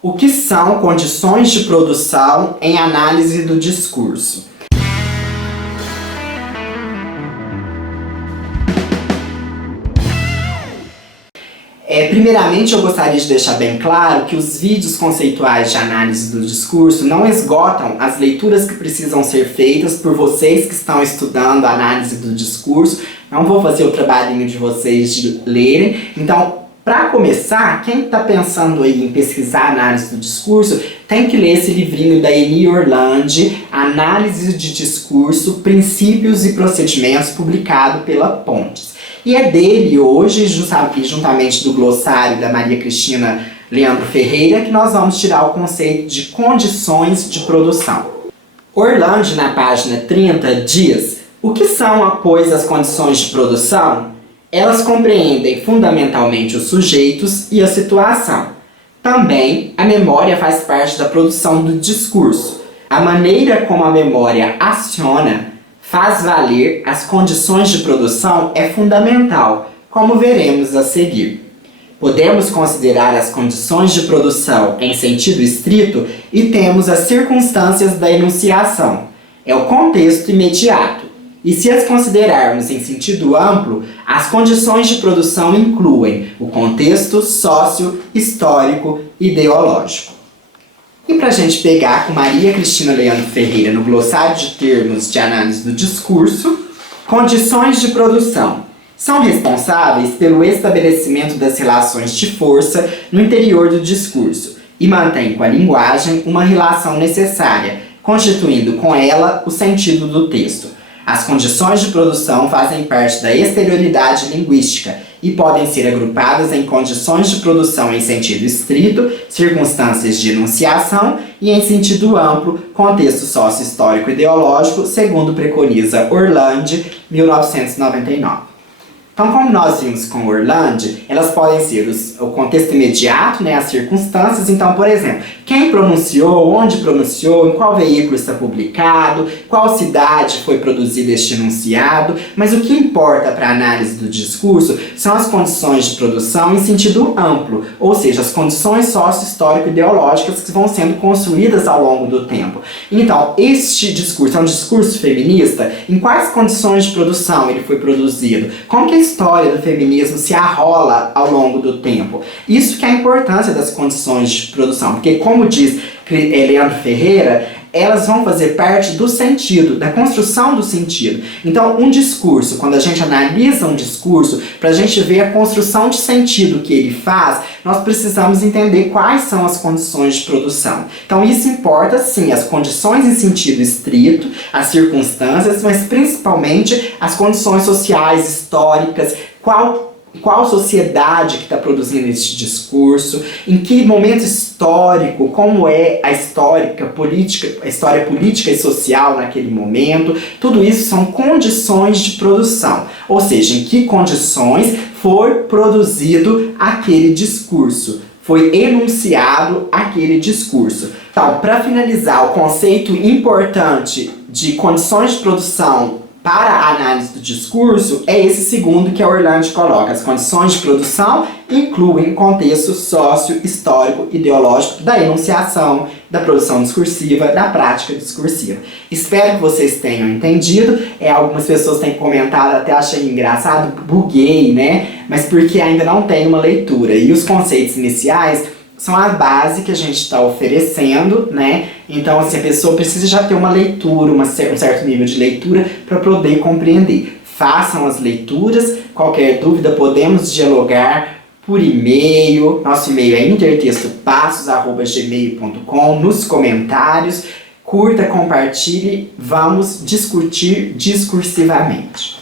O que são condições de produção em análise do discurso? Primeiramente, eu gostaria de deixar bem claro que os vídeos conceituais de análise do discurso não esgotam as leituras que precisam ser feitas por vocês que estão estudando a análise do discurso. Não vou fazer o trabalhinho de vocês de lerem. Então, para começar, quem está pensando aí em pesquisar análise do discurso, tem que ler esse livrinho da Eni Orlandi, Análise de Discurso, Princípios e Procedimentos, publicado pela Pontes. E é dele hoje, juntamente do glossário da Maria Cristina Leandro Ferreira, que nós vamos tirar o conceito de condições de produção. Orlandi, na página 30, diz: o que são, pois, as condições de produção? Elas compreendem fundamentalmente os sujeitos e a situação. Também a memória faz parte da produção do discurso. A maneira como a memória aciona, faz valer as condições de produção é fundamental, como veremos a seguir. Podemos considerar as condições de produção em sentido estrito e temos as circunstâncias da enunciação. É o contexto imediato. E se as considerarmos em sentido amplo, as condições de produção incluem o contexto sócio-histórico ideológico. E para a gente pegar com Maria Cristina Leandro Ferreira no glossário de termos de análise do discurso, condições de produção são responsáveis pelo estabelecimento das relações de força no interior do discurso e mantêm com a linguagem uma relação necessária, constituindo com ela o sentido do texto. As condições de produção fazem parte da exterioridade linguística e podem ser agrupadas em condições de produção em sentido estrito, circunstâncias de enunciação, e em sentido amplo, contexto sócio-histórico-ideológico, segundo preconiza Orlandi, 1999. Então, como nós vimos com Orlandi, elas podem ser o contexto imediato, as circunstâncias. Então, por exemplo, quem pronunciou, onde pronunciou, em qual veículo está publicado, qual cidade foi produzido este enunciado. Mas o que importa para a análise do discurso são as condições de produção em sentido amplo, ou seja, as condições sócio-histórico-ideológicas que vão sendo construídas ao longo do tempo. Então, este discurso é um discurso feminista? Em quais condições de produção ele foi produzido? Como que a história do feminismo se arrola ao longo do tempo? Isso que é a importância das condições de produção, porque, como diz Leandro Ferreira, elas vão fazer parte do sentido, da construção do sentido. Então, um discurso, quando a gente analisa um discurso, para a gente ver a construção de sentido que ele faz, nós precisamos entender quais são as condições de produção. Então, isso importa, sim, as condições em sentido estrito, as circunstâncias, mas principalmente as condições sociais, históricas, qual sociedade que está produzindo esse discurso, em que momento histórico, como é a história política e social naquele momento. Tudo isso são condições de produção, ou seja, em que condições foi produzido aquele discurso, foi enunciado aquele discurso. Então, para finalizar, o conceito importante de condições de produção para a análise do discurso é esse segundo que a Orlandi coloca. As condições de produção incluem o contexto sócio-histórico ideológico da enunciação, da produção discursiva, da prática discursiva. Espero que vocês tenham entendido. Algumas pessoas têm comentado, até achei engraçado, buguei, mas porque ainda não tem uma leitura. E os conceitos iniciais são a base que a gente está oferecendo, Então, assim, a pessoa precisa já ter uma leitura, um certo nível de leitura para poder compreender. Façam as leituras. Qualquer dúvida, podemos dialogar por e-mail. Nosso e-mail é intertextopassos@gmail.com. Nos comentários, curta, compartilhe. Vamos discutir discursivamente.